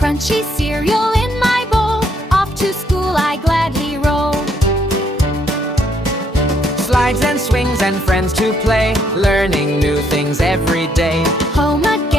Crunchy cereal in my bowl, off to school I gladly roll. Slides and swings and friends to play, learning new things every day. Home again.